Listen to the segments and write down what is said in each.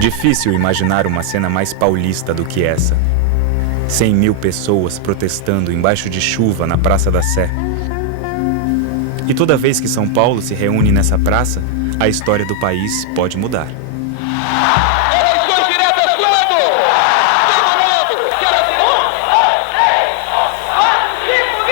Difícil imaginar uma cena mais paulista do que essa. 100.000 pessoas protestando embaixo de chuva na Praça da Sé. E toda vez que São Paulo se reúne nessa praça, a história do país pode mudar. Eleições diretas quando? Todo mundo! Quero ver! 5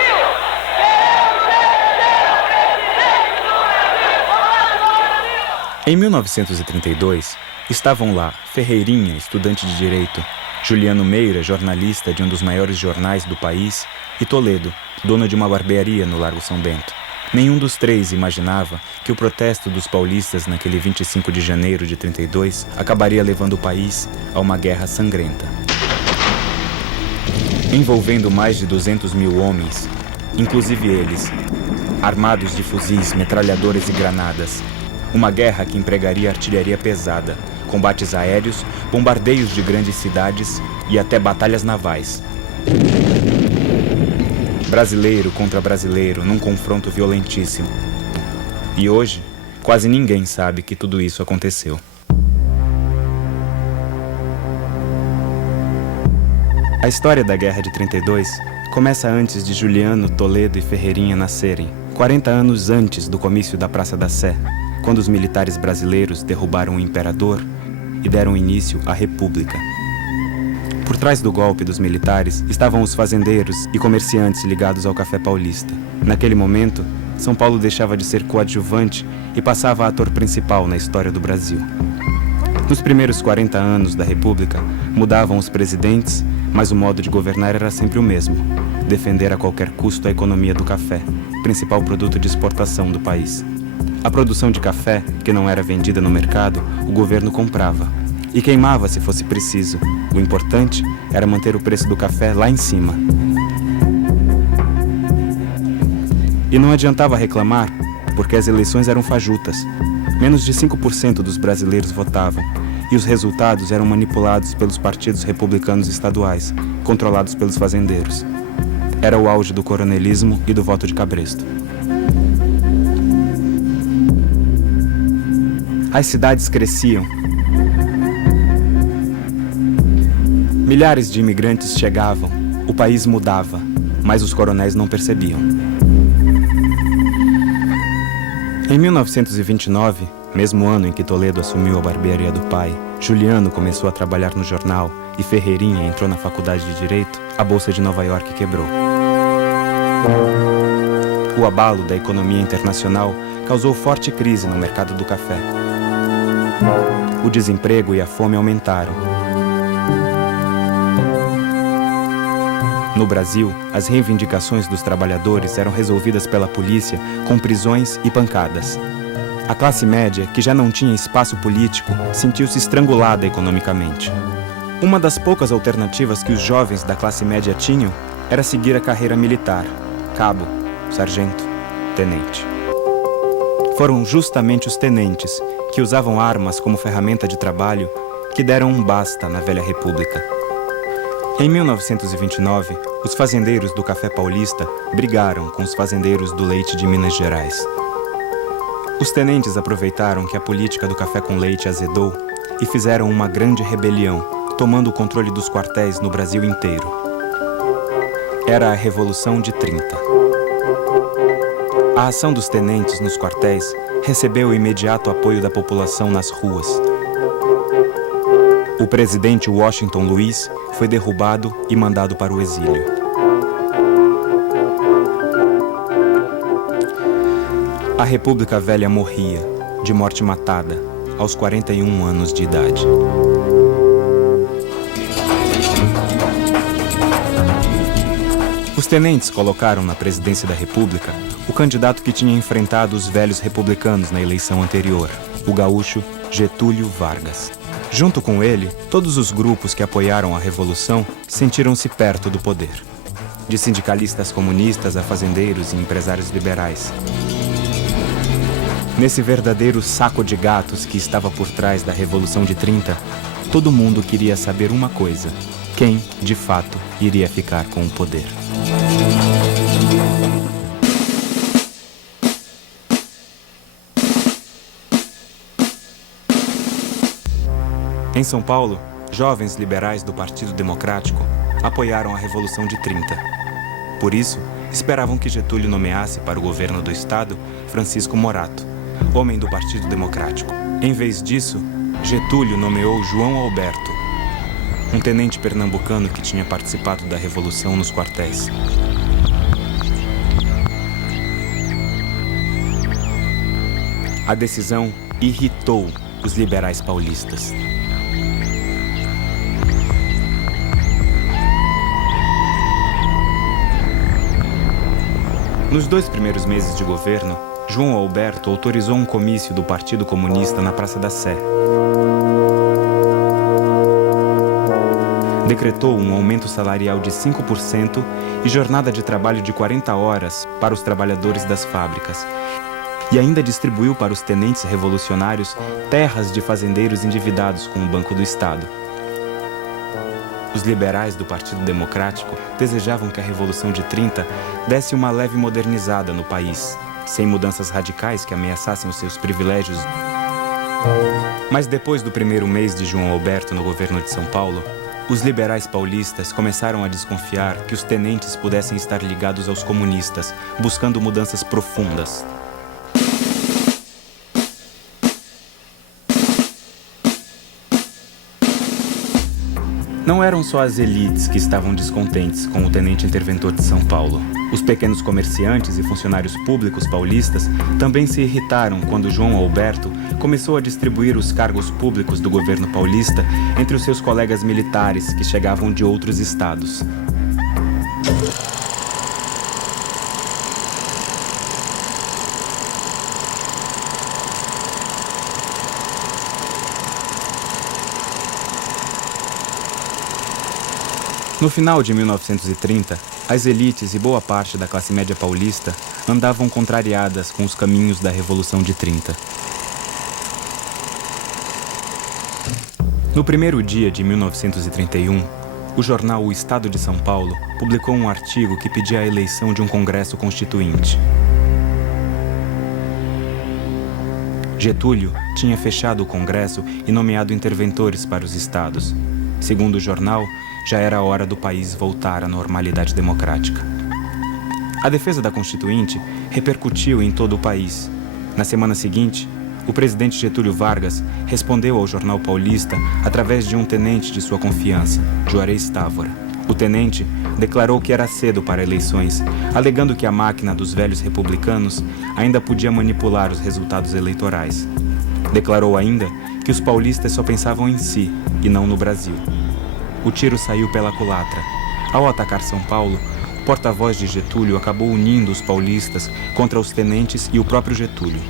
mil! Em 1932, estavam lá Ferreirinha, estudante de Direito, Juliano Meira, jornalista de um dos maiores jornais do país, e Toledo, dono de uma barbearia no Largo São Bento. Nenhum dos três imaginava que o protesto dos paulistas naquele 25 de janeiro de 32 acabaria levando o país a uma guerra sangrenta. Envolvendo mais de 200.000 homens, inclusive eles, armados de fuzis, metralhadoras e granadas. Uma guerra que empregaria artilharia pesada, combates aéreos, bombardeios de grandes cidades e até batalhas navais. Brasileiro contra brasileiro num confronto violentíssimo. E hoje, quase ninguém sabe que tudo isso aconteceu. A história da Guerra de 32 começa antes de Juliano, Toledo e Ferreirinha nascerem, 40 anos antes do comício da Praça da Sé, quando os militares brasileiros derrubaram o imperador e deram início à República. Por trás do golpe dos militares estavam os fazendeiros e comerciantes ligados ao café paulista. Naquele momento, São Paulo deixava de ser coadjuvante e passava a ator principal na história do Brasil. Nos primeiros 40 anos da República, mudavam os presidentes, mas o modo de governar era sempre o mesmo: defender a qualquer custo a economia do café, principal produto de exportação do país. A produção de café, que não era vendida no mercado, o governo comprava e queimava se fosse preciso. O importante era manter o preço do café lá em cima. E não adiantava reclamar, porque as eleições eram fajutas. Menos de 5% dos brasileiros votavam, e os resultados eram manipulados pelos partidos republicanos estaduais, controlados pelos fazendeiros. Era o auge do coronelismo e do voto de cabresto. As cidades cresciam. Milhares de imigrantes chegavam, o país mudava, mas os coronéis não percebiam. Em 1929, mesmo ano em que Toledo assumiu a barbearia do pai, Juliano começou a trabalhar no jornal e Ferreirinha entrou na faculdade de Direito, a Bolsa de Nova York quebrou. O abalo da economia internacional causou forte crise no mercado do café. O desemprego e a fome aumentaram. No Brasil, as reivindicações dos trabalhadores eram resolvidas pela polícia com prisões e pancadas. A classe média, que já não tinha espaço político, sentiu-se estrangulada economicamente. Uma das poucas alternativas que os jovens da classe média tinham era seguir a carreira militar: cabo, sargento, tenente. Foram justamente os tenentes, que usavam armas como ferramenta de trabalho, que deram um basta na velha república. Em 1929, os fazendeiros do café paulista brigaram com os fazendeiros do leite de Minas Gerais. Os tenentes aproveitaram que a política do café com leite azedou e fizeram uma grande rebelião, tomando o controle dos quartéis no Brasil inteiro. Era a Revolução de 30. A ação dos tenentes nos quartéis recebeu o imediato apoio da população nas ruas. O presidente Washington Luiz foi derrubado e mandado para o exílio. A República Velha morria, de morte matada, aos 41 anos de idade. Os tenentes colocaram na presidência da República o candidato que tinha enfrentado os velhos republicanos na eleição anterior, o gaúcho Getúlio Vargas. Junto com ele, todos os grupos que apoiaram a Revolução sentiram-se perto do poder. De sindicalistas comunistas a fazendeiros e empresários liberais. Nesse verdadeiro saco de gatos que estava por trás da Revolução de 30, todo mundo queria saber uma coisa: quem, de fato, iria ficar com o poder. Em São Paulo, jovens liberais do Partido Democrático apoiaram a Revolução de 30. Por isso, esperavam que Getúlio nomeasse para o governo do estado Francisco Morato, homem do Partido Democrático. Em vez disso, Getúlio nomeou João Alberto, um tenente pernambucano que tinha participado da Revolução nos quartéis. A decisão irritou os liberais paulistas. Nos 2 primeiros meses de governo, João Alberto autorizou um comício do Partido Comunista na Praça da Sé. Decretou um aumento salarial de 5% e jornada de trabalho de 40 horas para os trabalhadores das fábricas. E ainda distribuiu para os tenentes revolucionários terras de fazendeiros endividados com o Banco do Estado. Os liberais do Partido Democrático desejavam que a Revolução de 30 desse uma leve modernizada no país, sem mudanças radicais que ameaçassem os seus privilégios. Mas depois do primeiro mês de João Alberto no governo de São Paulo, os liberais paulistas começaram a desconfiar que os tenentes pudessem estar ligados aos comunistas, buscando mudanças profundas. Não eram só as elites que estavam descontentes com o tenente interventor de São Paulo. Os pequenos comerciantes e funcionários públicos paulistas também se irritaram quando João Alberto começou a distribuir os cargos públicos do governo paulista entre os seus colegas militares que chegavam de outros estados. No final de 1930, as elites e boa parte da classe média paulista andavam contrariadas com os caminhos da Revolução de 30. No primeiro dia de 1931, o jornal O Estado de São Paulo publicou um artigo que pedia a eleição de um Congresso Constituinte. Getúlio tinha fechado o Congresso e nomeado interventores para os estados. Segundo o jornal, já era a hora do país voltar à normalidade democrática. A defesa da Constituinte repercutiu em todo o país. Na semana seguinte, o presidente Getúlio Vargas respondeu ao jornal paulista através de um tenente de sua confiança, Juarez Távora. O tenente declarou que era cedo para eleições, alegando que a máquina dos velhos republicanos ainda podia manipular os resultados eleitorais. Declarou ainda que os paulistas só pensavam em si e não no Brasil. O tiro saiu pela culatra. Ao atacar São Paulo, o porta-voz de Getúlio acabou unindo os paulistas contra os tenentes e o próprio Getúlio.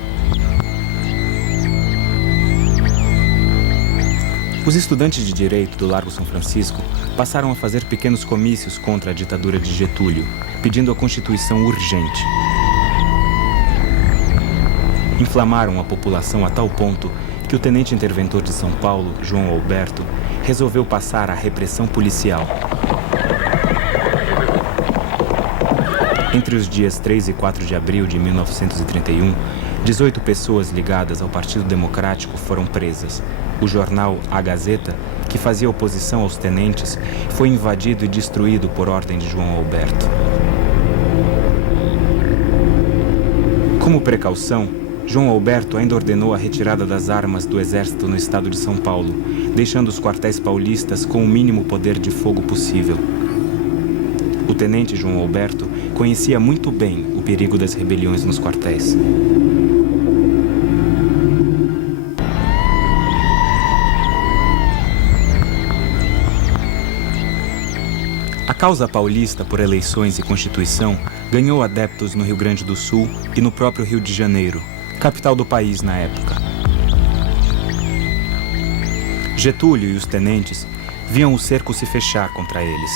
Os estudantes de direito do Largo São Francisco passaram a fazer pequenos comícios contra a ditadura de Getúlio, pedindo a Constituição urgente. Inflamaram a população a tal ponto que o tenente interventor de São Paulo, João Alberto, resolveu passar a repressão policial. Entre os dias 3 e 4 de abril de 1931, 18 pessoas ligadas ao Partido Democrático foram presas. O jornal A Gazeta, que fazia oposição aos tenentes, foi invadido e destruído por ordem de João Alberto. Como precaução, João Alberto ainda ordenou a retirada das armas do exército no estado de São Paulo, deixando os quartéis paulistas com o mínimo poder de fogo possível. O tenente João Alberto conhecia muito bem o perigo das rebeliões nos quartéis. A causa paulista por eleições e Constituição ganhou adeptos no Rio Grande do Sul e no próprio Rio de Janeiro, capital do país na época. Getúlio e os tenentes viam o cerco se fechar contra eles.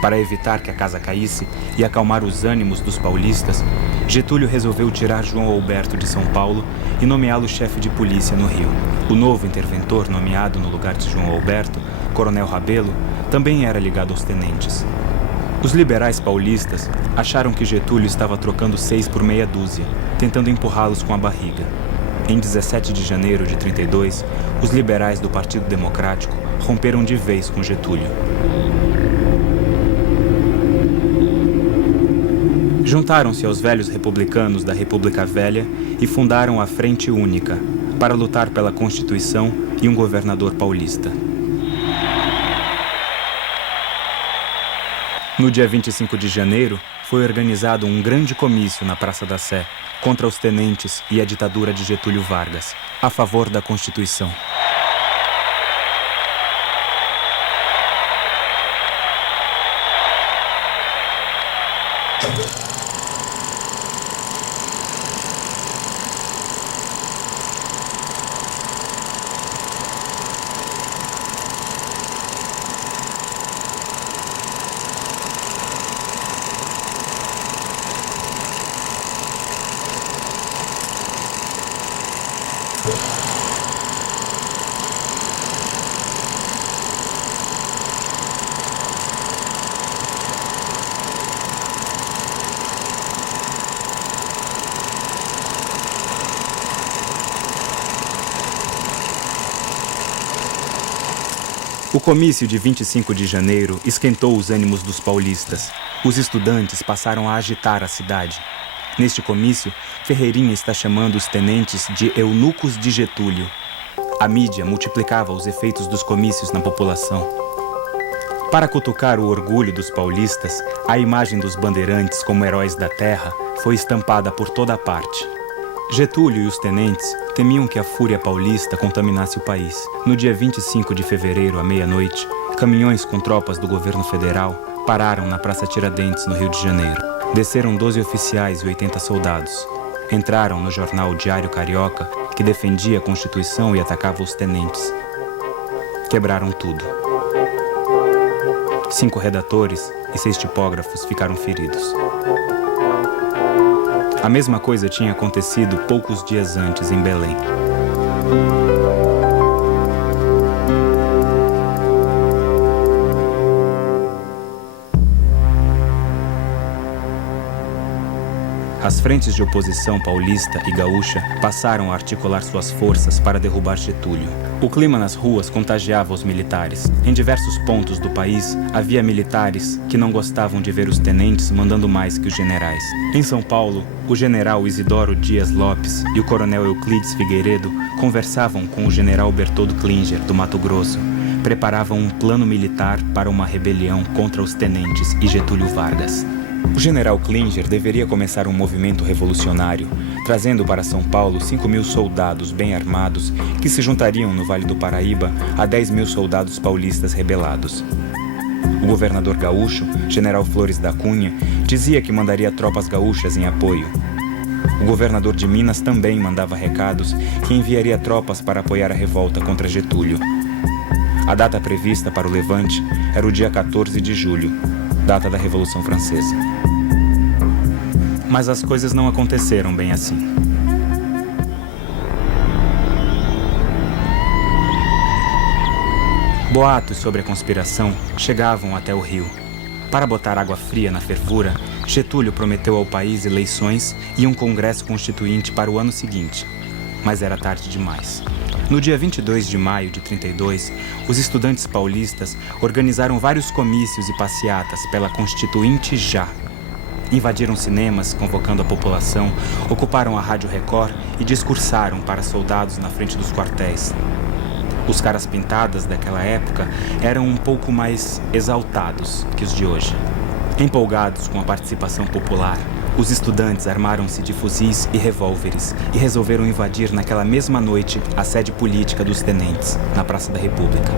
Para evitar que a casa caísse e acalmar os ânimos dos paulistas, Getúlio resolveu tirar João Alberto de São Paulo e nomeá-lo chefe de polícia no Rio. O novo interventor nomeado no lugar de João Alberto, Coronel Rabelo, também era ligado aos tenentes. Os liberais paulistas acharam que Getúlio estava trocando 6 por meia dúzia, tentando empurrá-los com a barriga. Em 17 de janeiro de 32, os liberais do Partido Democrático romperam de vez com Getúlio. Juntaram-se aos velhos republicanos da República Velha e fundaram a Frente Única, para lutar pela Constituição e um governador paulista. No dia 25 de janeiro, foi organizado um grande comício na Praça da Sé, contra os tenentes e a ditadura de Getúlio Vargas, a favor da Constituição. O comício de 25 de janeiro esquentou os ânimos dos paulistas. Os estudantes passaram a agitar a cidade. Neste comício, Ferreirinha está chamando os tenentes de eunucos de Getúlio. A mídia multiplicava os efeitos dos comícios na população. Para cutucar o orgulho dos paulistas, a imagem dos bandeirantes como heróis da terra foi estampada por toda a parte. Getúlio e os tenentes temiam que a fúria paulista contaminasse o país. No dia 25 de fevereiro, à meia-noite, caminhões com tropas do governo federal pararam na Praça Tiradentes, no Rio de Janeiro. Desceram 12 oficiais e 80 soldados. Entraram no jornal Diário Carioca, que defendia a Constituição e atacava os tenentes. Quebraram tudo. 5 redatores e 6 tipógrafos ficaram feridos. A mesma coisa tinha acontecido poucos dias antes em Belém. As frentes de oposição paulista e gaúcha passaram a articular suas forças para derrubar Getúlio. O clima nas ruas contagiava os militares. Em diversos pontos do país, havia militares que não gostavam de ver os tenentes mandando mais que os generais. Em São Paulo, o general Isidoro Dias Lopes e o coronel Euclides Figueiredo conversavam com o general Bertoldo Klinger, do Mato Grosso. Preparavam um plano militar para uma rebelião contra os tenentes e Getúlio Vargas. O general Klinger deveria começar um movimento revolucionário, trazendo para São Paulo 5.000 soldados bem armados que se juntariam no Vale do Paraíba a 10.000 soldados paulistas rebelados. O governador gaúcho, general Flores da Cunha, dizia que mandaria tropas gaúchas em apoio. O governador de Minas também mandava recados que enviaria tropas para apoiar a revolta contra Getúlio. A data prevista para o levante era o dia 14 de julho, data da Revolução Francesa. Mas as coisas não aconteceram bem assim. Boatos sobre a conspiração chegavam até o Rio. Para botar água fria na fervura, Getúlio prometeu ao país eleições e um congresso constituinte para o ano seguinte. Mas era tarde demais. No dia 22 de maio de 32, os estudantes paulistas organizaram vários comícios e passeatas pela Constituinte já. Invadiram cinemas, convocando a população, ocuparam a Rádio Record e discursaram para soldados na frente dos quartéis. Os caras pintadas daquela época eram um pouco mais exaltados que os de hoje. Empolgados com a participação popular, os estudantes armaram-se de fuzis e revólveres e resolveram invadir naquela mesma noite a sede política dos tenentes, na Praça da República.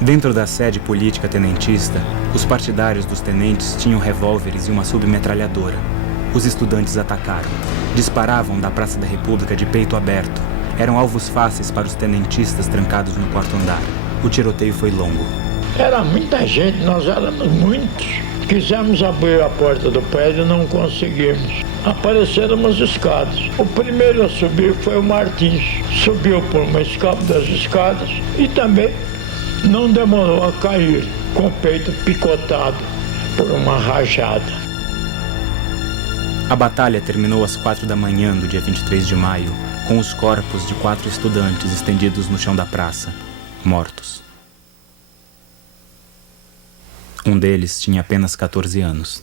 Dentro da sede política tenentista, os partidários dos tenentes tinham revólveres e uma submetralhadora. Os estudantes atacaram. Disparavam da Praça da República de peito aberto. Eram alvos fáceis para os tenentistas trancados no quarto andar. O tiroteio foi longo. Era muita gente, nós éramos muitos. Quisemos abrir a porta do prédio e não conseguimos. Apareceram as escadas. O primeiro a subir foi o Martins. Subiu por uma das escadas e também não demorou a cair. com o peito picotado por uma rajada. A batalha terminou às 4 da manhã do dia 23 de maio, com os corpos de 4 estudantes estendidos no chão da praça, mortos. Um deles tinha apenas 14 anos.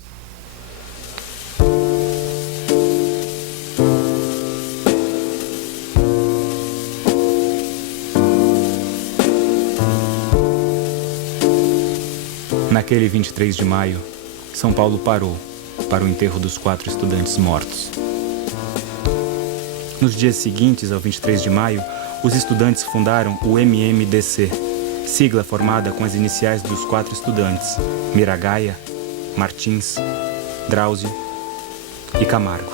Naquele 23 de maio, São Paulo parou para o enterro dos 4 estudantes mortos. Nos dias seguintes ao 23 de maio, os estudantes fundaram o MMDC, sigla formada com as iniciais dos 4 estudantes, Miragaia, Martins, Drauzio e Camargo.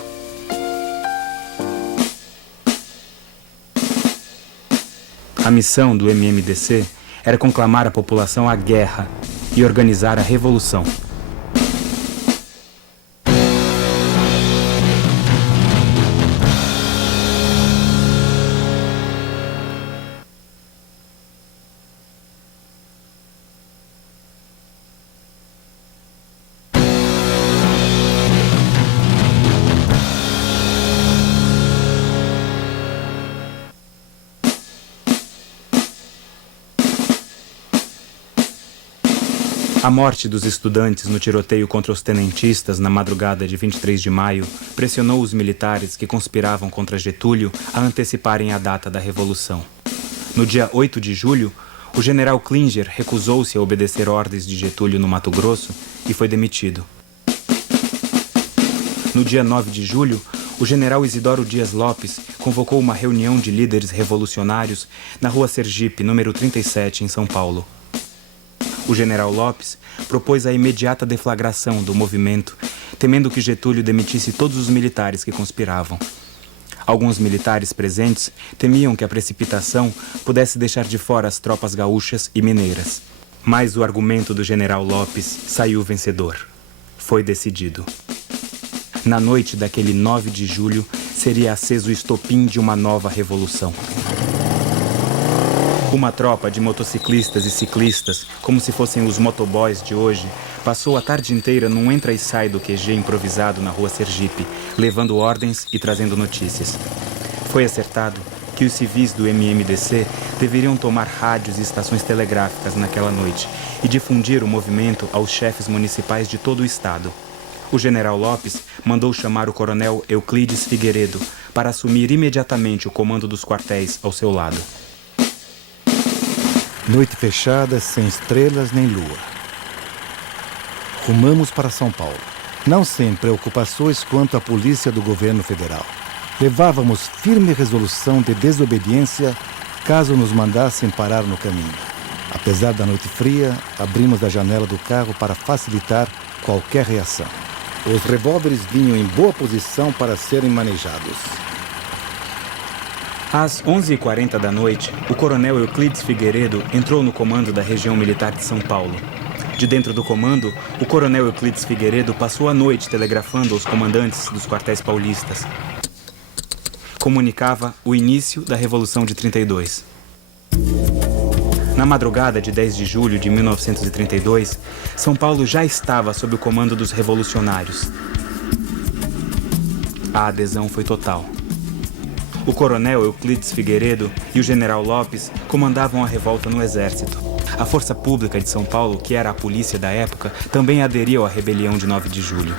A missão do MMDC era conclamar a população à guerra e organizar a revolução. A morte dos estudantes no tiroteio contra os tenentistas na madrugada de 23 de maio pressionou os militares que conspiravam contra Getúlio a anteciparem a data da Revolução. No dia 8 de julho, o general Klinger recusou-se a obedecer ordens de Getúlio no Mato Grosso e foi demitido. No dia 9 de julho, o general Isidoro Dias Lopes convocou uma reunião de líderes revolucionários na Rua Sergipe, número 37, em São Paulo. O general Lopes propôs a imediata deflagração do movimento, temendo que Getúlio demitisse todos os militares que conspiravam. Alguns militares presentes temiam que a precipitação pudesse deixar de fora as tropas gaúchas e mineiras. Mas o argumento do general Lopes saiu vencedor. Foi decidido. Na noite daquele 9 de julho, seria aceso o estopim de uma nova revolução. Uma tropa de motociclistas e ciclistas, como se fossem os motoboys de hoje, passou a tarde inteira num entra e sai do QG improvisado na Rua Sergipe, levando ordens e trazendo notícias. Foi acertado que os civis do MMDC deveriam tomar rádios e estações telegráficas naquela noite e difundir o movimento aos chefes municipais de todo o estado. O general Lopes mandou chamar o coronel Euclides Figueiredo para assumir imediatamente o comando dos quartéis ao seu lado. Noite fechada, sem estrelas nem lua. Rumamos para São Paulo, não sem preocupações quanto à polícia do governo federal. Levávamos firme resolução de desobediência caso nos mandassem parar no caminho. Apesar da noite fria, abrimos a janela do carro para facilitar qualquer reação. Os revólveres vinham em boa posição para serem manejados. Às 11h40 da noite, o coronel Euclides Figueiredo entrou no comando da região militar de São Paulo. De dentro do comando, o coronel Euclides Figueiredo passou a noite telegrafando aos comandantes dos quartéis paulistas. Comunicava o início da Revolução de 32. Na madrugada de 10 de julho de 1932, São Paulo já estava sob o comando dos revolucionários. A adesão foi total. O coronel Euclides Figueiredo e o general Lopes comandavam a revolta no exército. A Força Pública de São Paulo, que era a polícia da época, também aderiu à rebelião de 9 de julho.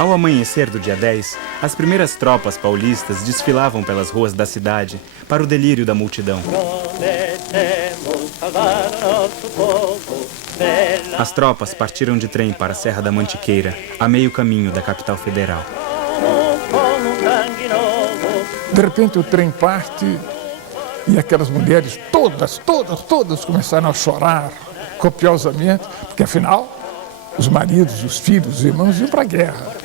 Ao amanhecer do dia 10, as primeiras tropas paulistas desfilavam pelas ruas da cidade para o delírio da multidão. As tropas partiram de trem para a Serra da Mantiqueira, a meio caminho da capital federal. De repente o trem parte e aquelas mulheres todas começaram a chorar copiosamente, porque afinal os maridos, os filhos, os irmãos iam para a guerra.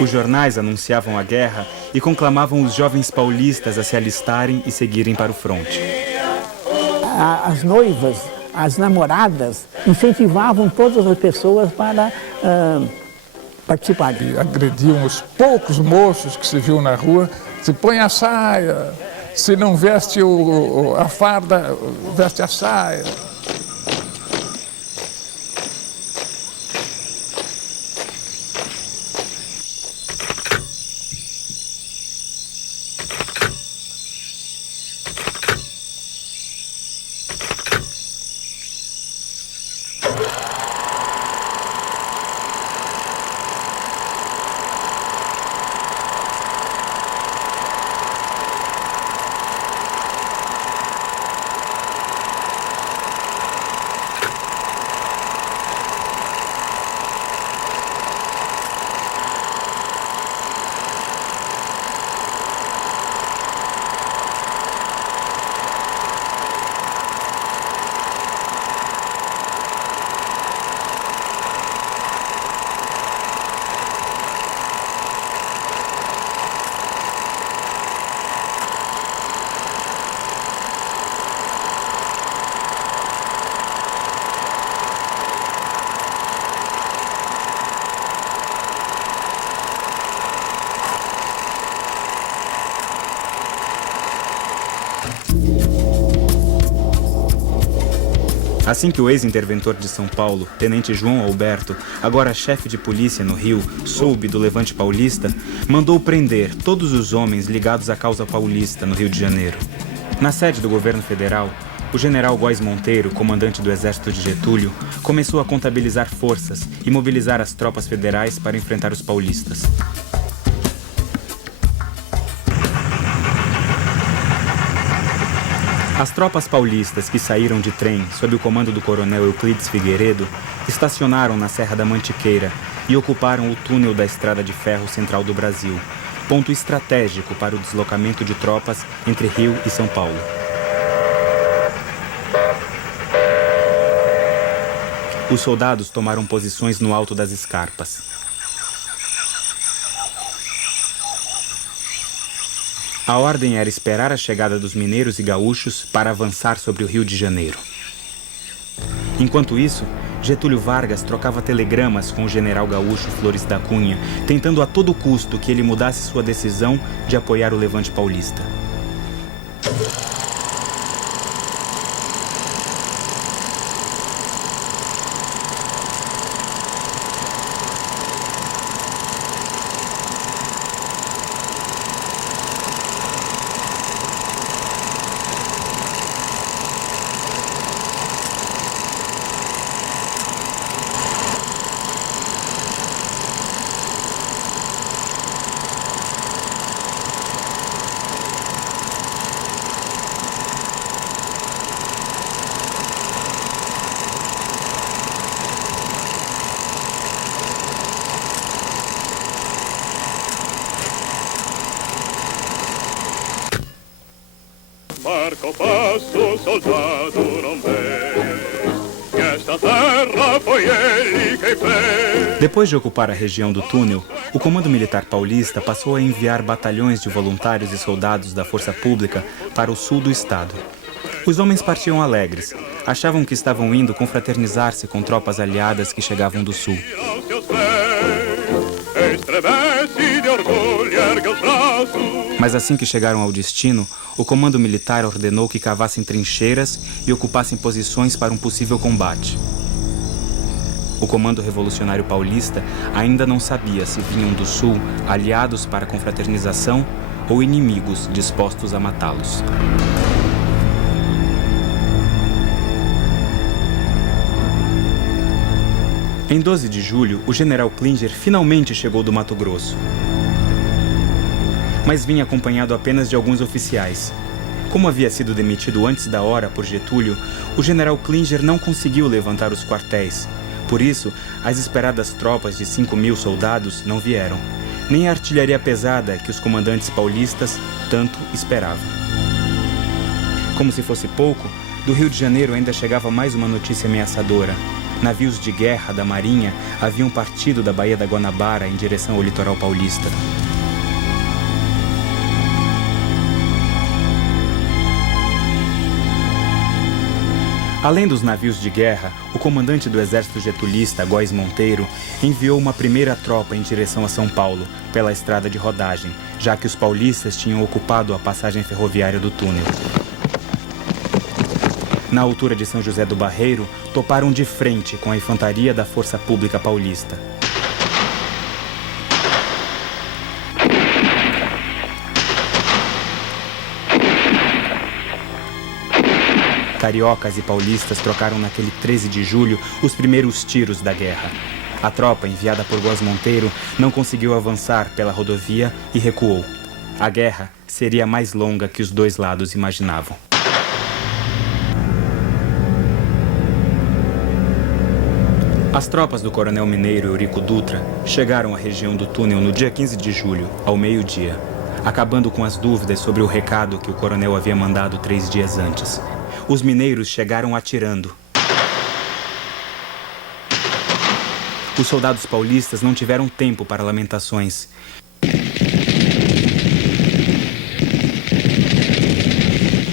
Os jornais anunciavam a guerra e conclamavam os jovens paulistas a se alistarem e seguirem para o fronte. As noivas, as namoradas, incentivavam todas as pessoas para participarem. E agrediam os poucos moços que se viam na rua, se põe a saia, se não veste a farda, veste a saia. Assim que o ex-interventor de São Paulo, tenente João Alberto, agora chefe de polícia no Rio, soube do levante paulista, mandou prender todos os homens ligados à causa paulista no Rio de Janeiro. Na sede do governo federal, o general Góes Monteiro, comandante do exército de Getúlio, começou a contabilizar forças e mobilizar as tropas federais para enfrentar os paulistas. As tropas paulistas que saíram de trem sob o comando do coronel Euclides Figueiredo estacionaram na Serra da Mantiqueira e ocuparam o túnel da Estrada de Ferro Central do Brasil, ponto estratégico para o deslocamento de tropas entre Rio e São Paulo. Os soldados tomaram posições no alto das escarpas. A ordem era esperar a chegada dos mineiros e gaúchos para avançar sobre o Rio de Janeiro. Enquanto isso, Getúlio Vargas trocava telegramas com o general gaúcho Flores da Cunha, tentando a todo custo que ele mudasse sua decisão de apoiar o levante paulista. Marca o passo, soldado, não vê que esta terra foi ele quem fez. Depois de ocupar a região do túnel, o Comando Militar Paulista passou a enviar batalhões de voluntários e soldados da Força Pública para o sul do estado. Os homens partiam alegres, achavam que estavam indo confraternizar-se com tropas aliadas que chegavam do sul. Mas assim que chegaram ao destino, o comando militar ordenou que cavassem trincheiras e ocupassem posições para um possível combate. O Comando Revolucionário Paulista ainda não sabia se vinham do sul aliados para a confraternização ou inimigos dispostos a matá-los. Em 12 de julho, o general Klinger finalmente chegou do Mato Grosso. Mas vinha acompanhado apenas de alguns oficiais. Como havia sido demitido antes da hora por Getúlio, o general Klinger não conseguiu levantar os quartéis. Por isso, as esperadas tropas de 5.000 soldados não vieram, nem a artilharia pesada que os comandantes paulistas tanto esperavam. Como se fosse pouco, do Rio de Janeiro ainda chegava mais uma notícia ameaçadora. navios de guerra da Marinha haviam partido da Baía da Guanabara em direção ao litoral paulista. Além dos navios de guerra, o comandante do exército getulista, Góes Monteiro, enviou uma primeira tropa em direção a São Paulo, pela estrada de rodagem, já que os paulistas tinham ocupado a passagem ferroviária do túnel. Na altura de São José do Barreiro, toparam de frente com a infantaria da Força Pública Paulista. Cariocas e paulistas trocaram naquele 13 de julho os primeiros tiros da guerra. A tropa, enviada por Góes Monteiro, não conseguiu avançar pela rodovia e recuou. A guerra seria mais longa que os dois lados imaginavam. As tropas do coronel mineiro Eurico Dutra chegaram à região do túnel no dia 15 de julho, ao meio-dia, acabando com as dúvidas sobre o recado que o coronel havia mandado 3 dias antes. Os mineiros chegaram atirando. Os soldados paulistas não tiveram tempo para lamentações.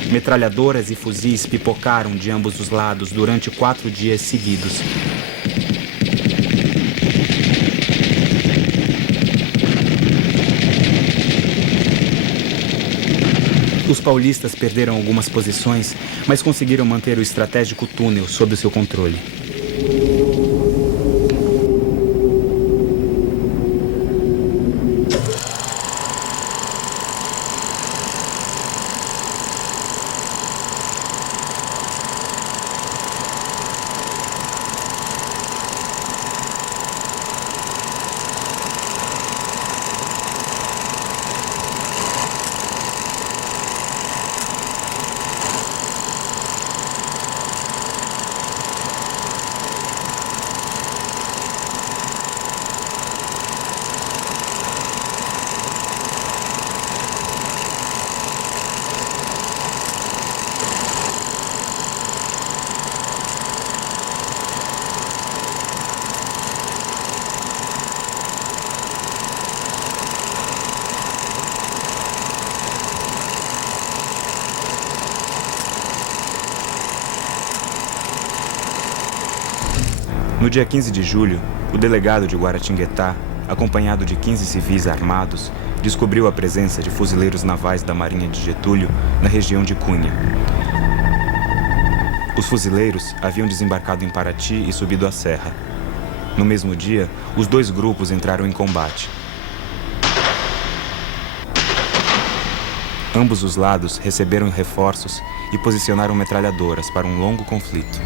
Metralhadoras e fuzis pipocaram de ambos os lados durante 4 dias seguidos. Os paulistas perderam algumas posições, mas conseguiram manter o estratégico túnel sob o seu controle. No dia 15 de julho, o delegado de Guaratinguetá, acompanhado de 15 civis armados, descobriu a presença de fuzileiros navais da Marinha de Getúlio na região de Cunha. Os fuzileiros haviam desembarcado em Paraty e subido a serra. No mesmo dia, os dois grupos entraram em combate. Ambos os lados receberam reforços e posicionaram metralhadoras para um longo conflito.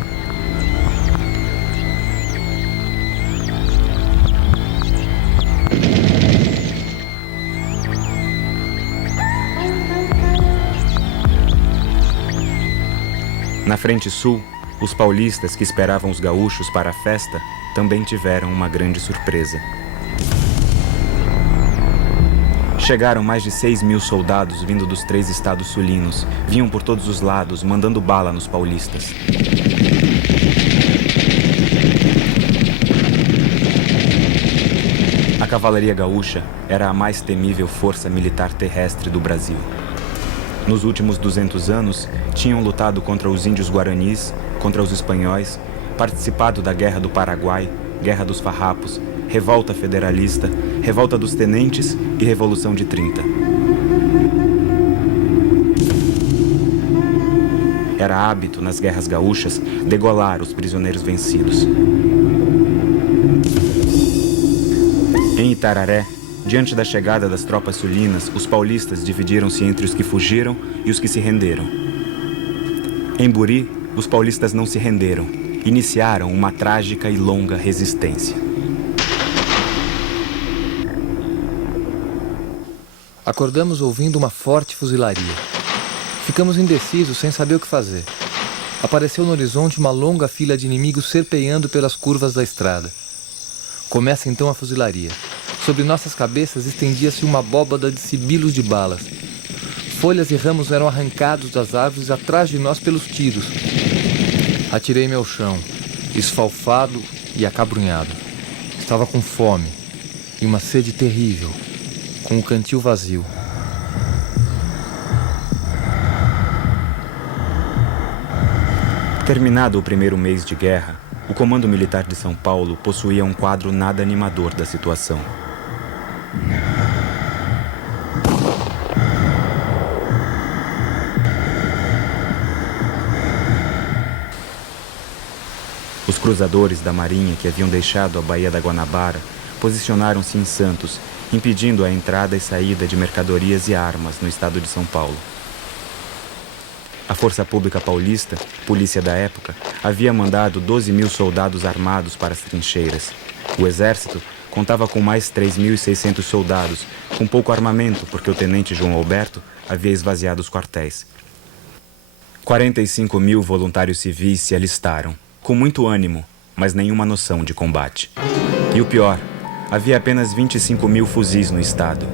Na frente sul, os paulistas que esperavam os gaúchos para a festa também tiveram uma grande surpresa. Chegaram mais de 6.000 soldados vindo dos 3 estados sulinos. Vinham por todos os lados, mandando bala nos paulistas. A cavalaria gaúcha era a mais temível força militar terrestre do Brasil. Nos últimos 200 anos, tinham lutado contra os índios guaranis, contra os espanhóis, participado da Guerra do Paraguai, Guerra dos Farrapos, Revolta Federalista, Revolta dos Tenentes e Revolução de 30. Era hábito, nas guerras gaúchas, degolar os prisioneiros vencidos. Em Itararé, diante da chegada das tropas sulinas, os paulistas dividiram-se entre os que fugiram e os que se renderam. Em Buri, os paulistas não se renderam. Iniciaram uma trágica e longa resistência. Acordamos ouvindo uma forte fuzilaria. Ficamos indecisos, sem saber o que fazer. Apareceu no horizonte uma longa fila de inimigos serpeando pelas curvas da estrada. Começa então a fuzilaria. Sobre nossas cabeças estendia-se uma abóbada de sibilos de balas. Folhas e ramos eram arrancados das árvores atrás de nós pelos tiros. Atirei-me ao chão. esfalfado e acabrunhado. Estava com fome e uma sede terrível, com o cantil vazio. Terminado o primeiro mês de guerra, o Comando Militar de São Paulo possuía um quadro nada animador da situação. Os cruzadores da Marinha que haviam deixado a Baía da Guanabara posicionaram-se em Santos, impedindo a entrada e saída de mercadorias e armas no estado de São Paulo. A Força Pública Paulista, polícia da época, havia mandado 12.000 soldados armados para as trincheiras. O exército contava com mais 3.600 soldados, com pouco armamento, porque o tenente João Alberto havia esvaziado os quartéis. 45.000 voluntários civis se alistaram, com muito ânimo, mas nenhuma noção de combate. E o pior, havia apenas 25.000 fuzis no estado.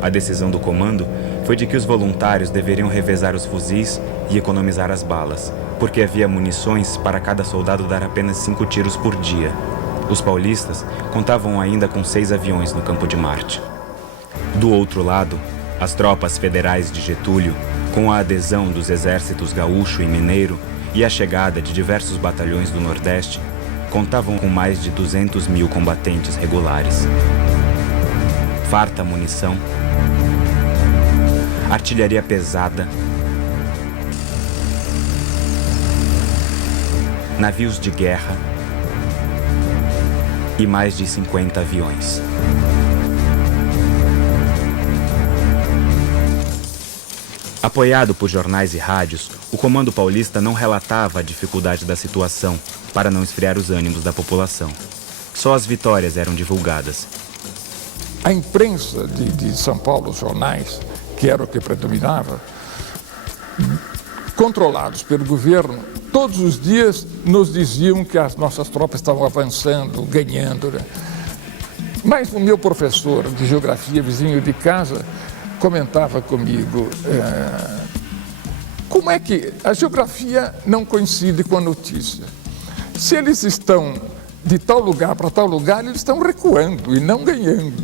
A decisão do comando foi de que os voluntários deveriam revezar os fuzis e economizar as balas, porque havia munições para cada soldado dar apenas 5 tiros por dia. Os paulistas contavam ainda com 6 aviões no campo de Marte. Do outro lado, as tropas federais de Getúlio, com a adesão dos exércitos gaúcho e mineiro e a chegada de diversos batalhões do Nordeste, contavam com mais de 200.000 combatentes regulares. Farta munição, artilharia pesada, navios de guerra e mais de 50 aviões. Apoiado por jornais e rádios, o Comando Paulista não relatava a dificuldade da situação para não esfriar os ânimos da população. Só as vitórias eram divulgadas. A imprensa de São Paulo, os jornais, que era o que predominava, controlados pelo governo, todos os dias nos diziam que as nossas tropas estavam avançando, ganhando, né? Mas o meu professor de geografia, vizinho de casa, comentava comigo, como é que a geografia não coincide com a notícia? Se eles estão de tal lugar para tal lugar, eles estão recuando e não ganhando.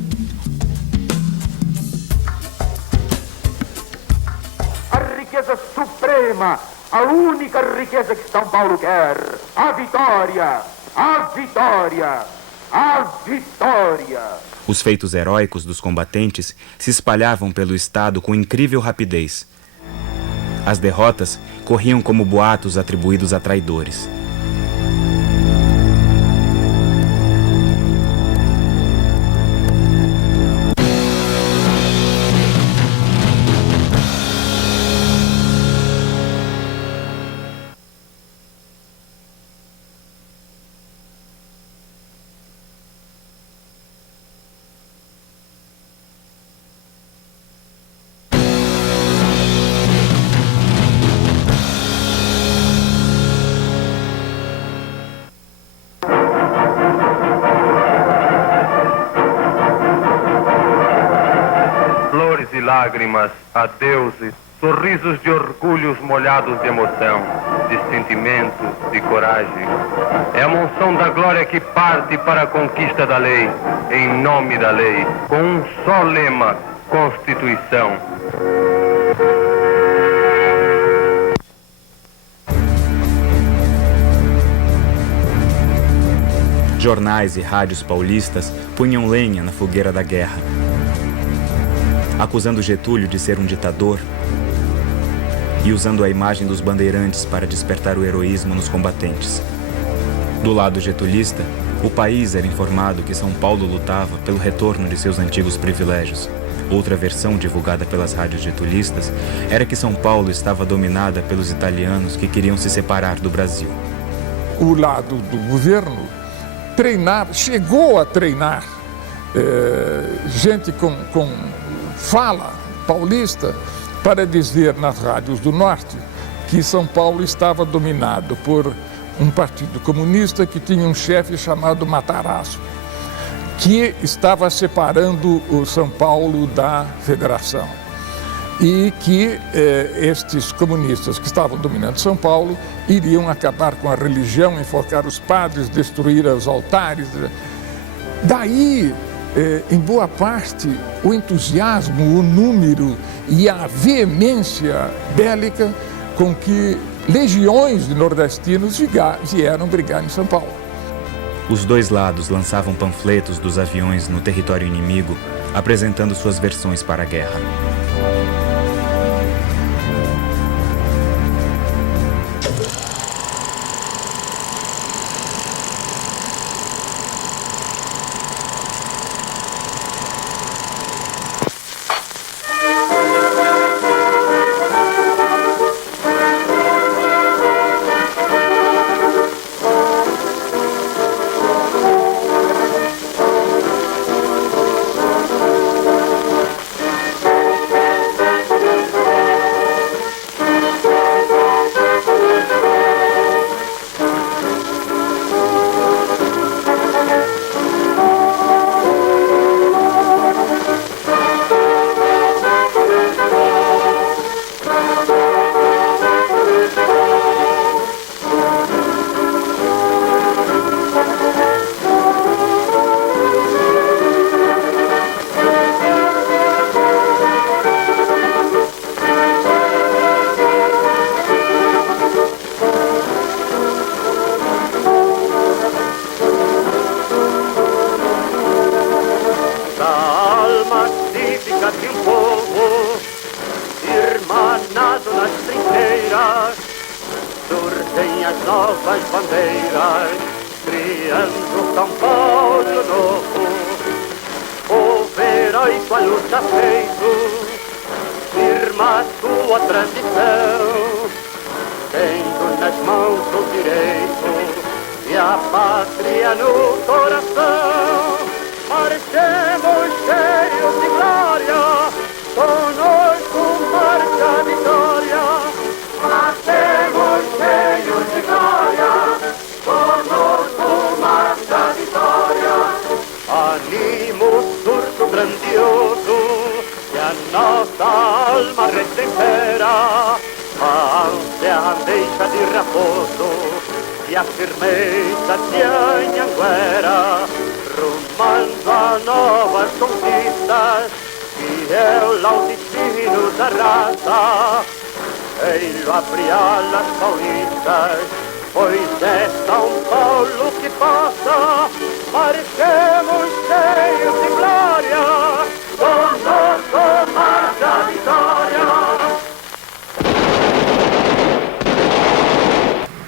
A riqueza suprema, a única riqueza que São Paulo quer, a vitória, a vitória, a vitória. Os feitos heróicos dos combatentes se espalhavam pelo estado com incrível rapidez. As derrotas corriam como boatos atribuídos a traidores. Lágrimas, adeuses, sorrisos de orgulhos molhados de emoção, de sentimento, de coragem. É a monção da glória que parte para a conquista da lei, em nome da lei, com um só lema, Constituição. Jornais e rádios paulistas punham lenha na fogueira da guerra, acusando Getúlio de ser um ditador e usando a imagem dos bandeirantes para despertar o heroísmo nos combatentes. Do lado getulista, o país era informado que São Paulo lutava pelo retorno de seus antigos privilégios. Outra versão divulgada pelas rádios getulistas era que São Paulo estava dominada pelos italianos que queriam se separar do Brasil. O lado do governo chegou a treinar gente com fala paulista para dizer nas rádios do Norte que São Paulo estava dominado por um partido comunista que tinha um chefe chamado Matarazzo, que estava separando o São Paulo da federação. e que estes comunistas que estavam dominando São Paulo iriam acabar com a religião, enforcar os padres, destruir os altares. Daí, em boa parte, o entusiasmo, o número e a veemência bélica com que legiões de nordestinos vieram brigar em São Paulo. Os dois lados lançavam panfletos dos aviões no território inimigo, apresentando suas versões para a guerra.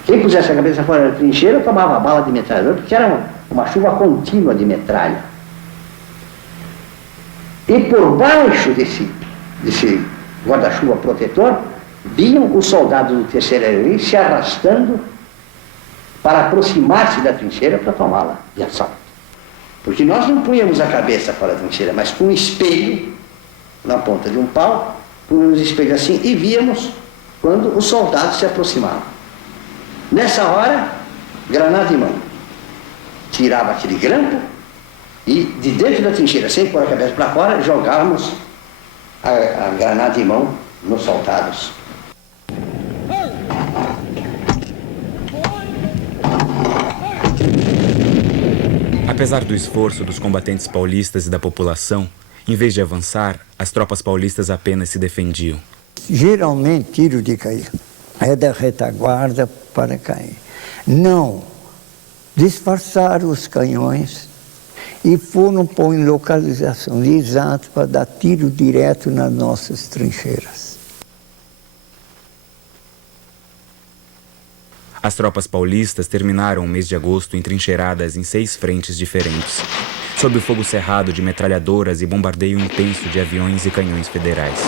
Quem pusesse a cabeça fora da trincheira tomava bala de metralhador, porque era uma chuva contínua de metralha. E por baixo desse guarda-chuva protetor, vinham os soldados do terceiro aéreo se arrastando para aproximar-se da trincheira para tomá-la de assalto. Porque nós não punhamos a cabeça fora da trincheira, mas com um espelho na ponta de um pau, punhamos o espelho assim e víamos quando os soldados se aproximavam. Nessa hora, granada em mão, tirava aquele grampo e de dentro da trincheira, sem pôr a cabeça para fora, jogávamos a granada em mão nos soldados. Apesar do esforço dos combatentes paulistas e da população, em vez de avançar, as tropas paulistas apenas se defendiam. Geralmente, tiro de cair. É da retaguarda para cair. Não. Disfarçaram os canhões e foram pôr em localização exata para dar tiro direto nas nossas trincheiras. As tropas paulistas terminaram o mês de agosto entrincheiradas em 6 frentes diferentes, sob o fogo cerrado de metralhadoras e bombardeio intenso de aviões e canhões federais.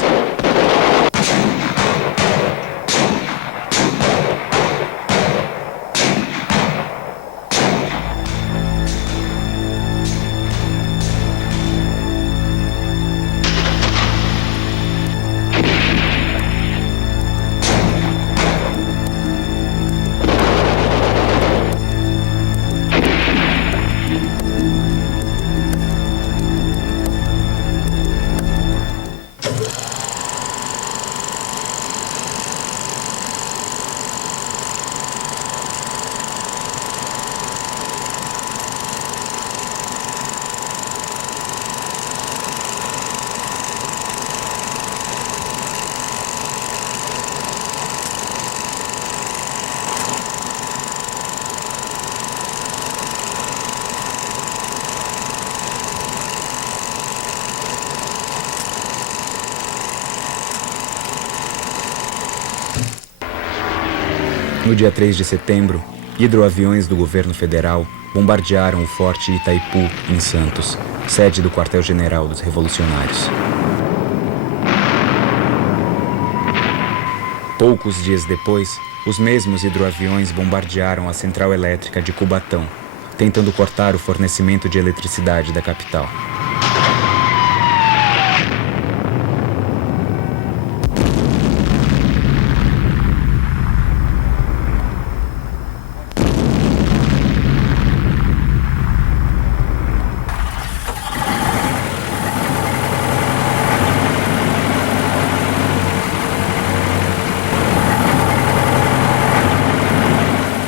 No dia 3 de setembro, hidroaviões do governo federal bombardearam o Forte Itaipu, em Santos, sede do quartel-general dos revolucionários. Poucos dias depois, os mesmos hidroaviões bombardearam a central elétrica de Cubatão, tentando cortar o fornecimento de eletricidade da capital.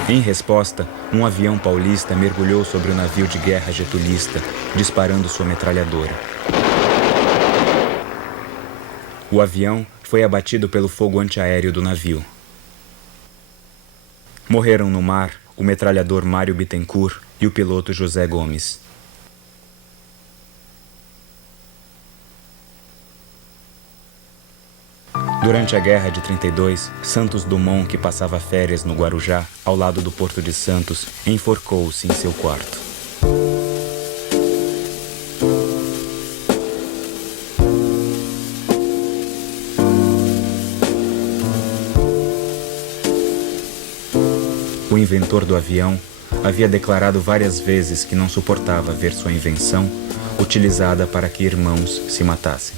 Em resposta, um avião paulista mergulhou sobre o navio de guerra getulista, disparando sua metralhadora. O avião foi abatido pelo fogo antiaéreo do navio. Morreram no mar o metralhador Mário Bittencourt e o piloto José Gomes. Durante a Guerra de 32, Santos Dumont, que passava férias no Guarujá, ao lado do Porto de Santos, enforcou-se em seu quarto. O inventor do avião havia declarado várias vezes que não suportava ver sua invenção utilizada para que irmãos se matassem.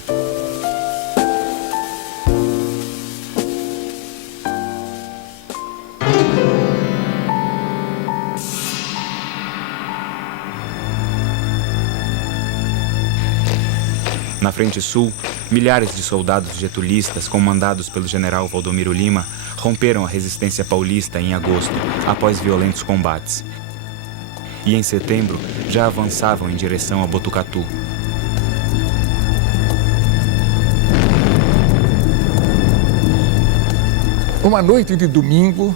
Na frente sul, milhares de soldados getulistas, comandados pelo general Valdomiro Lima, romperam a resistência paulista em agosto, após violentos combates. E em setembro, já avançavam em direção a Botucatu. Uma noite de domingo,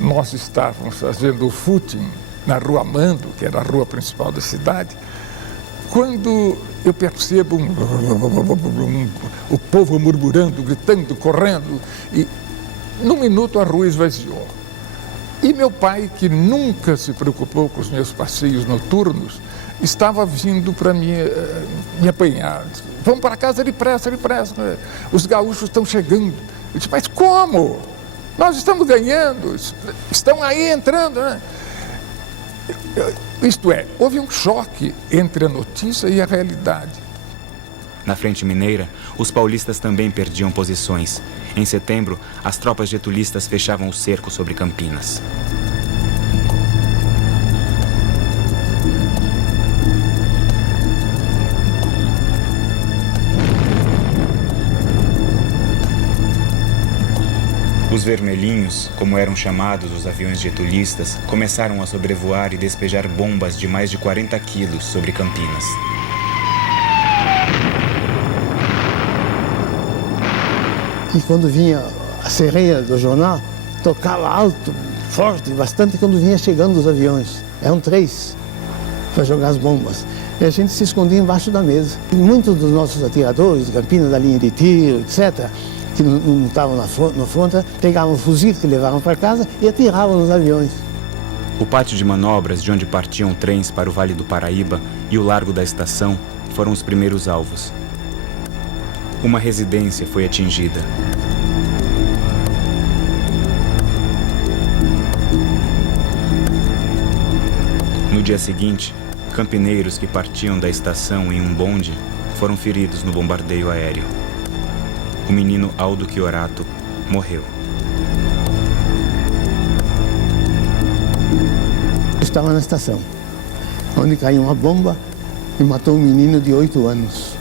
nós estávamos fazendo o footing na Rua Amando, que era a rua principal da cidade, quando eu percebo o povo murmurando, gritando, correndo, e num minuto a rua esvaziou. E meu pai, que nunca se preocupou com os meus passeios noturnos, estava vindo para me apanhar. Vamos para casa depressa, depressa. Os gaúchos estão chegando. Eu disse, mas como? Nós estamos ganhando, estão aí entrando, né? Isto é, houve um choque entre a notícia e a realidade. Na frente mineira, os paulistas também perdiam posições. Em setembro, as tropas getulistas fechavam o cerco sobre Campinas. Os vermelhinhos, como eram chamados os aviões getulistas, começaram a sobrevoar e despejar bombas de mais de 40 quilos sobre Campinas. E quando vinha a sereia do jornal, tocava alto, forte, bastante quando vinha chegando os aviões. Eram 3 para jogar as bombas. E a gente se escondia embaixo da mesa. E muitos dos nossos atiradores de Campinas, da linha de tiro, etc., que não estavam na fronte, pegavam o fuzil que levavam para casa e atiravam nos aviões. O pátio de manobras, de onde partiam trens para o Vale do Paraíba, e o Largo da Estação foram os primeiros alvos. Uma residência foi atingida. No dia seguinte, campineiros que partiam da estação em um bonde foram feridos no bombardeio aéreo. O menino Aldo Chiorato morreu. Eu estava na estação, onde caiu uma bomba e matou um menino de 8 anos.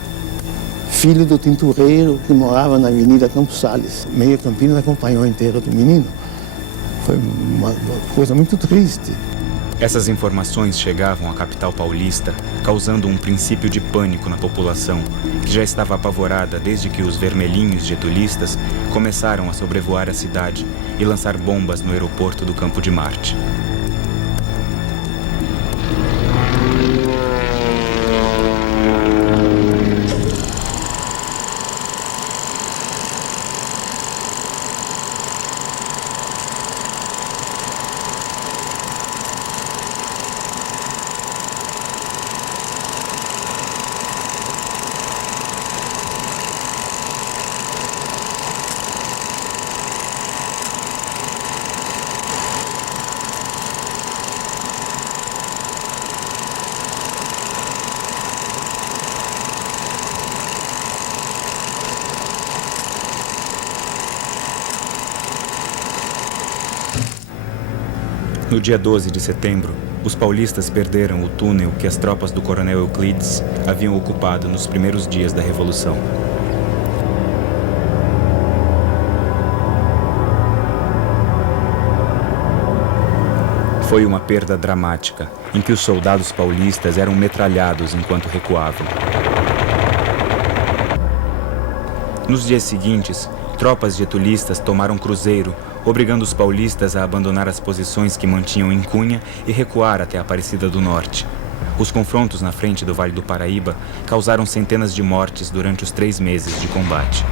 Filho do tintureiro que morava na Avenida Campos Sales. Meia Campinas acompanhou inteiro do menino. Foi uma coisa muito triste. Essas informações chegavam à capital paulista, causando um princípio de pânico na população, que já estava apavorada desde que os vermelhinhos getulistas começaram a sobrevoar a cidade e lançar bombas no aeroporto do Campo de Marte. No dia 12 de setembro, os paulistas perderam o túnel que as tropas do coronel Euclides haviam ocupado nos primeiros dias da Revolução. Foi uma perda dramática, em que os soldados paulistas eram metralhados enquanto recuavam. Nos dias seguintes, tropas getulistas tomaram Cruzeiro, obrigando os paulistas a abandonar as posições que mantinham em Cunha e recuar até Aparecida do Norte. Os confrontos na frente do Vale do Paraíba causaram centenas de mortes durante os 3 meses de combate.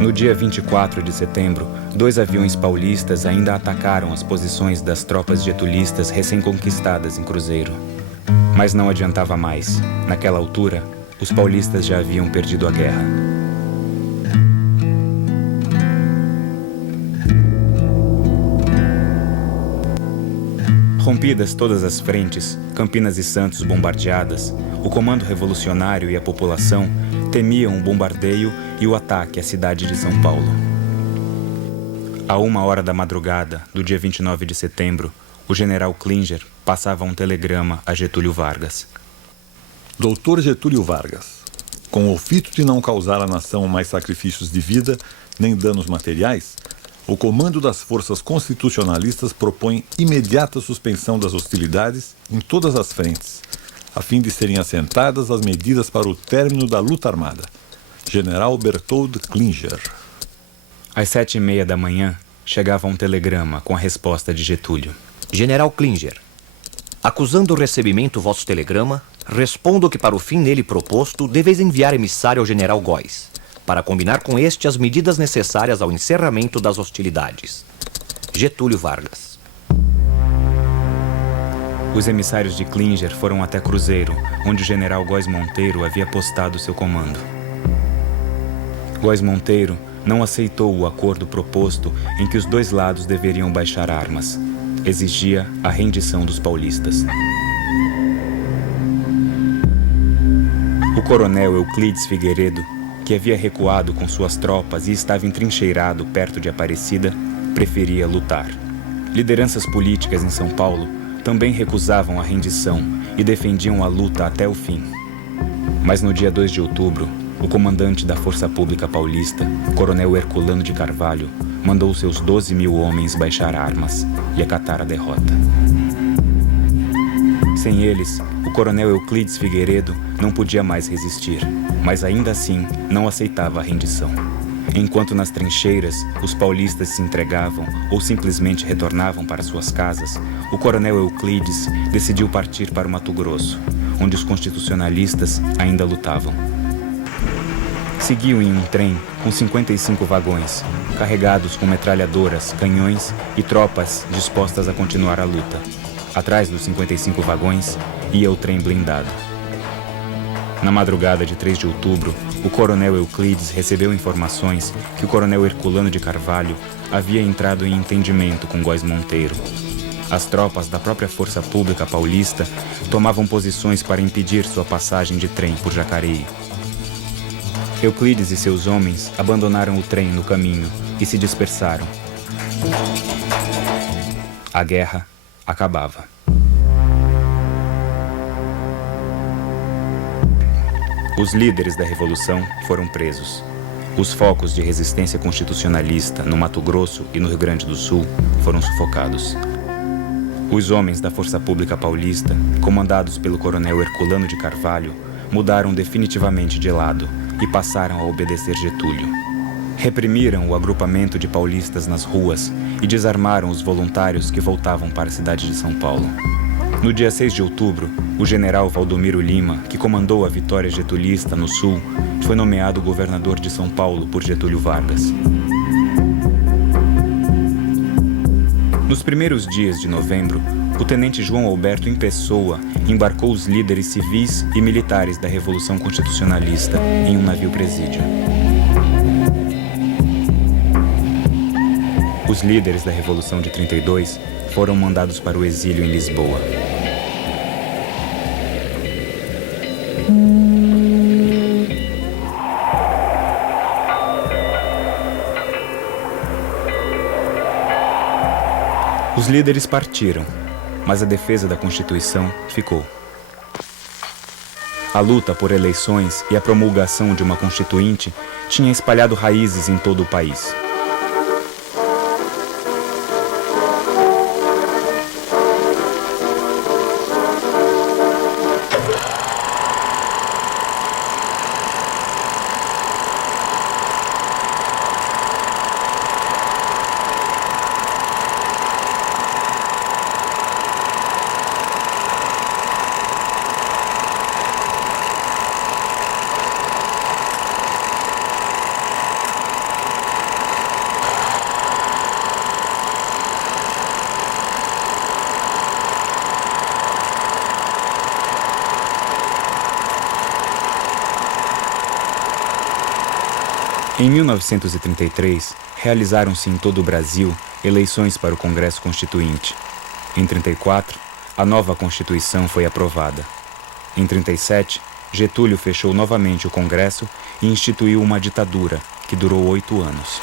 No dia 24 de setembro, 2 aviões paulistas ainda atacaram as posições das tropas getulistas recém-conquistadas em Cruzeiro. Mas não adiantava mais. Naquela altura, os paulistas já haviam perdido a guerra. Rompidas todas as frentes, Campinas e Santos bombardeadas, o comando revolucionário e a população temiam o bombardeio e o ataque à cidade de São Paulo. À 1h da madrugada do dia 29 de setembro, o general Klinger passava um telegrama a Getúlio Vargas. Doutor Getúlio Vargas, com o fito de não causar à nação mais sacrifícios de vida nem danos materiais, o comando das forças constitucionalistas propõe imediata suspensão das hostilidades em todas as frentes, a fim de serem assentadas as medidas para o término da luta armada. General Berthold Klinger. Às 7h30 da manhã, chegava um telegrama com a resposta de Getúlio. General Klinger, acusando o recebimento vosso telegrama, respondo que para o fim nele proposto, deveis enviar emissário ao general Góes, para combinar com este as medidas necessárias ao encerramento das hostilidades. Getúlio Vargas. Os emissários de Klinger foram até Cruzeiro, onde o general Góes Monteiro havia postado seu comando. Góes Monteiro não aceitou o acordo proposto em que os 2 lados deveriam baixar armas. Exigia a rendição dos paulistas. O coronel Euclides Figueiredo, que havia recuado com suas tropas e estava entrincheirado perto de Aparecida, preferia lutar. Lideranças políticas em São Paulo também recusavam a rendição e defendiam a luta até o fim. Mas no dia 2 de outubro, o comandante da Força Pública Paulista, coronel Herculano de Carvalho, mandou seus 12.000 homens baixar armas e acatar a derrota. Sem eles, o coronel Euclides Figueiredo não podia mais resistir, mas ainda assim não aceitava a rendição. Enquanto nas trincheiras os paulistas se entregavam ou simplesmente retornavam para suas casas, o coronel Euclides decidiu partir para o Mato Grosso, onde os constitucionalistas ainda lutavam. Seguiu em um trem com 55 vagões, carregados com metralhadoras, canhões e tropas dispostas a continuar a luta. Atrás dos 55 vagões ia o trem blindado. Na madrugada de 3 de outubro, o coronel Euclides recebeu informações que o coronel Herculano de Carvalho havia entrado em entendimento com Góes Monteiro. As tropas da própria Força Pública Paulista tomavam posições para impedir sua passagem de trem por Jacareí. Euclides e seus homens abandonaram o trem no caminho e se dispersaram. A guerra acabava. Os líderes da Revolução foram presos. Os focos de resistência constitucionalista no Mato Grosso e no Rio Grande do Sul foram sufocados. Os homens da Força Pública Paulista, comandados pelo coronel Herculano de Carvalho, mudaram definitivamente de lado e passaram a obedecer Getúlio. Reprimiram o agrupamento de paulistas nas ruas e desarmaram os voluntários que voltavam para a cidade de São Paulo. No dia 6 de outubro, o general Valdomiro Lima, que comandou a vitória getulista no Sul, foi nomeado governador de São Paulo por Getúlio Vargas. Nos primeiros dias de novembro, o tenente João Alberto em pessoa embarcou os líderes civis e militares da Revolução Constitucionalista em um navio-presídio. Os líderes da Revolução de 32 foram mandados para o exílio em Lisboa. Os líderes partiram, mas a defesa da Constituição ficou. A luta por eleições e a promulgação de uma Constituinte tinha espalhado raízes em todo o país. Em 1933, realizaram-se em todo o Brasil eleições para o Congresso Constituinte. Em 34, a nova Constituição foi aprovada. Em 37, Getúlio fechou novamente o Congresso e instituiu uma ditadura que durou 8 anos.